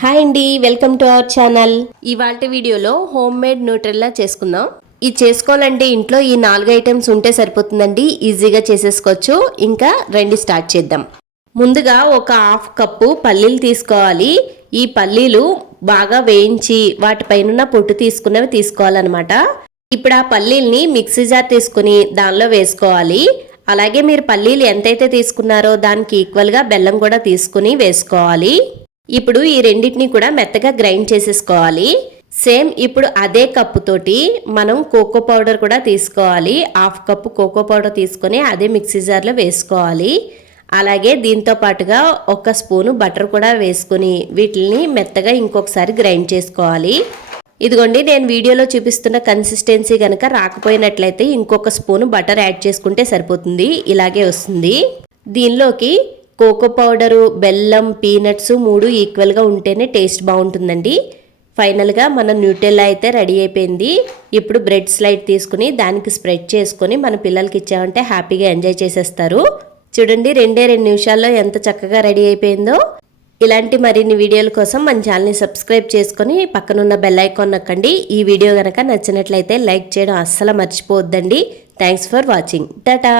Hi అండి welcome to our channel. ఇవాళ వీడియోలో హోమ్ మేడ్ న్యూట్రెల్లా చేసుకుందాం. ఇది చేసుకోవాలంటే ఇంట్లో ఈ నాలుగు ఐటమ్స్ ఉంటే సరిపోతుందండి. ఈజీగా చేసేసుకోవచ్చు. ఇంకా రెండు స్టార్ట్ చేద్దాం. ముందుగా ఒక హాఫ్ కప్పు పల్లీలు తీసుకోవాలి. ఈ పల్లీలు బాగా వేయించి వాటిపైన పొట్టు తీసుకున్నవి తీసుకోవాలన్నమాట. ఇప్పుడు ఆ పల్లీల్ని మిక్సీ జార్ తీసుకుని దానిలో వేసుకోవాలి. అలాగే మీరు పల్లీలు ఎంతైతే తీసుకున్నారో దానికి ఈక్వల్గా బెల్లం కూడా తీసుకుని వేసుకోవాలి. ఇప్పుడు ఈ రెండింటిని కూడా మెత్తగా గ్రైండ్ చేసేసుకోవాలి. సేమ్ ఇప్పుడు అదే కప్పుతోటి మనం కోకో పౌడర్ కూడా తీసుకోవాలి. హాఫ్ కప్పు కోకో పౌడర్ తీసుకొని అదే మిక్సీ జార్లో వేసుకోవాలి. అలాగే దీంతో పాటుగా ఒక స్పూను బటర్ కూడా వేసుకుని వీటిని మెత్తగా ఇంకొకసారి గ్రైండ్ చేసుకోవాలి. ఇదిగోండి నేను వీడియోలో చూపిస్తున్న కన్సిస్టెన్సీ కనుక రాకపోయినట్లయితే ఇంకొక స్పూను బటర్ యాడ్ చేసుకుంటే సరిపోతుంది. ఇలాగే వస్తుంది. దీనిలోకి కోకో పౌడరు బెల్లం పీనట్స్ మూడు ఈక్వల్గా ఉంటేనే టేస్ట్ బాగుంటుందండి. ఫైనల్గా మన న్యూటెల్లా అయితే రెడీ అయిపోయింది. ఇప్పుడు బ్రెడ్ స్లైడ్ తీసుకుని దానికి స్ప్రెడ్ చేసుకొని మన పిల్లలకి ఇచ్చామంటే హ్యాపీగా ఎంజాయ్ చేసేస్తారు. చూడండి రెండే రెండు నిమిషాల్లో ఎంత చక్కగా రెడీ అయిపోయిందో. ఇలాంటి మరిన్ని వీడియోల కోసం మన ఛానల్ని సబ్స్క్రైబ్ చేసుకొని పక్కనున్న బెల్ ఐకాన్ నొక్కండి. ఈ వీడియో కనుక నచ్చినట్లయితే లైక్ చేయడం అస్సలు మర్చిపోవద్దండి. Thanks for watching Tata